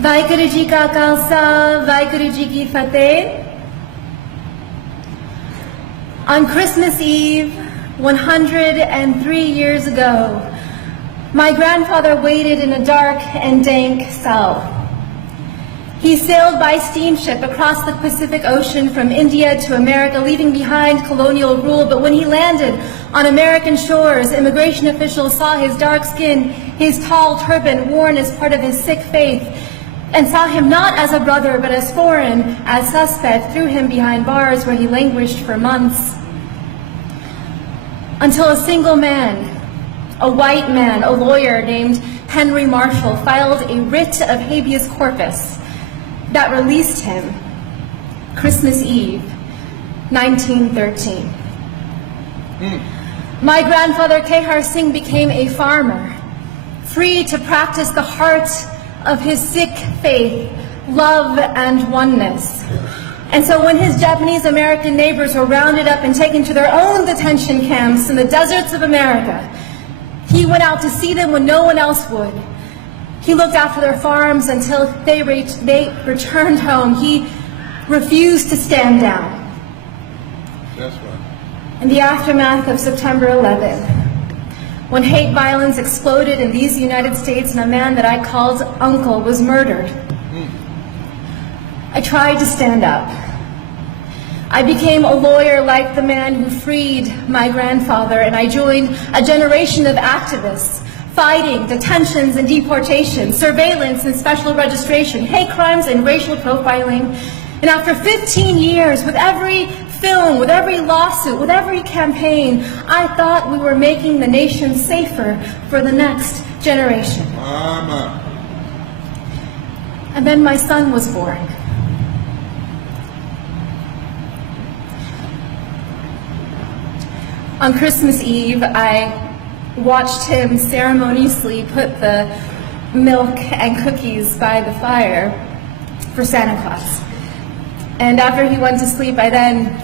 Vaheguru Ji Ka Khalsa, Vaheguru Ji Ki Fateh. On Christmas Eve, 103 years ago, my grandfather waited in a dark and dank cell. He sailed by steamship across the Pacific Ocean from India to America, leaving behind colonial rule. But when he landed on American shores, immigration officials saw his dark skin, his tall turban worn as part of his Sikh faith, and saw him not as a brother, but as foreign, as suspect, threw him behind bars where he languished for months. Until a single man, a white man, a lawyer named Henry Marshall, filed a writ of habeas corpus that released him Christmas Eve, 1913. My grandfather, Kehar Singh, became a farmer, free to practice the heart of his Sikh faith, love and oneness. And so when his Japanese American neighbors were rounded up and taken to their own detention camps in the deserts of America, he went out to see them when no one else would. He looked after their farms until they returned home. He refused to stand down. That's right. In the aftermath of September 11, when hate violence exploded in these United States and a man that I called uncle was murdered, I tried to stand up. I became a lawyer like the man who freed my grandfather, and I joined a generation of activists fighting detentions and deportation, surveillance and special registration, hate crimes and racial profiling. And after 15 years, with every film, with every lawsuit, with every campaign, I thought we were making the nation safer for the next generation. Mama. And then my son was born. On Christmas Eve, I watched him ceremoniously put the milk and cookies by the fire for Santa Claus. And after he went to sleep, I then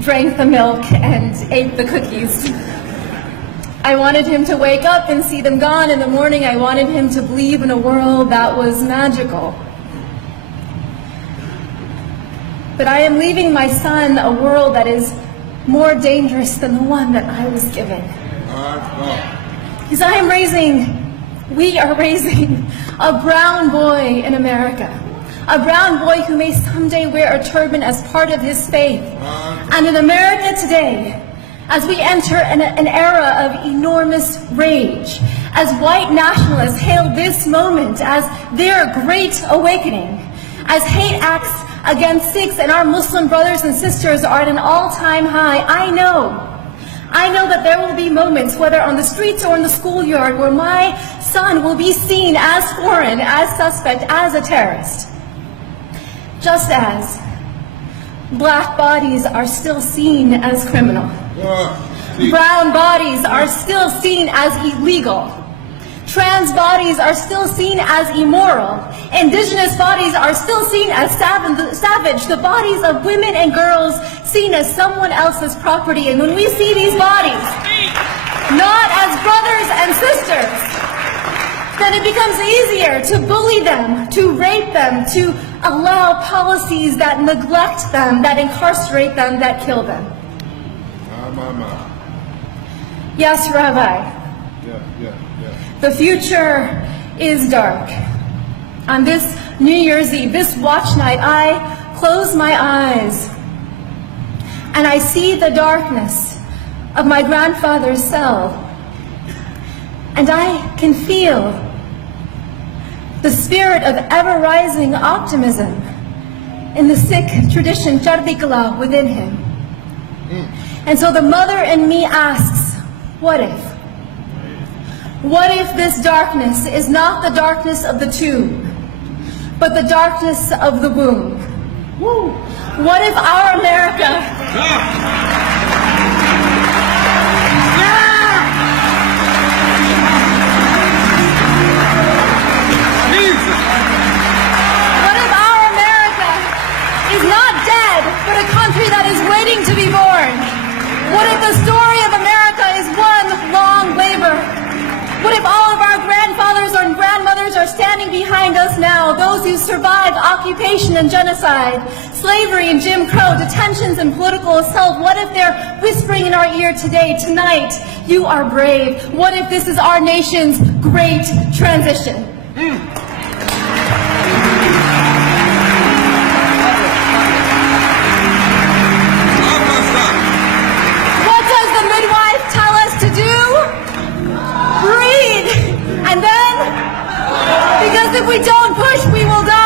drank the milk and ate the cookies. I wanted him to wake up and see them gone in the morning. I wanted him to believe in a world that was magical. But I am leaving my son a world that is more dangerous than the one that I was given. Because we are raising a brown boy in America. A brown boy who may someday wear a turban as part of his faith. And in America today, as we enter an era of enormous rage, as white nationalists hail this moment as their great awakening, as hate acts against Sikhs and our Muslim brothers and sisters are at an all-time high, I know that there will be moments, whether on the streets or in the schoolyard, where my son will be seen as foreign, as suspect, as a terrorist. Just as black bodies are still seen as criminal. Brown bodies are still seen as illegal. Trans bodies are still seen as immoral. Indigenous bodies are still seen as savage. The bodies of women and girls seen as someone else's property. And when we see these bodies not as brothers and sisters, then it becomes easier to bully them, to rape them, to allow policies that neglect them, that incarcerate them, that kill them. Yes, Rabbi. Yeah. The future is dark. On this New Year's Eve, this watch night, I close my eyes and I see the darkness of my grandfather's cell, and I can feel the spirit of ever-rising optimism in the Sikh tradition, Chardi Kala, within him. And so the mother in me asks, what if? What if this darkness is not the darkness of the tomb, but the darkness of the womb? What if our America... What if our America is not dead, but a country that is waiting to be born? What if the story of America is one long labor? What if all of our grandfathers and grandmothers are standing standing behind us now, those who survived occupation and genocide, slavery and Jim Crow, detentions and political assault, what if they're whispering in our ear today, tonight, you are brave? What if this is our nation's great transition? What does the midwife tell us to do? Breathe! And then, because if we don't push, we will die.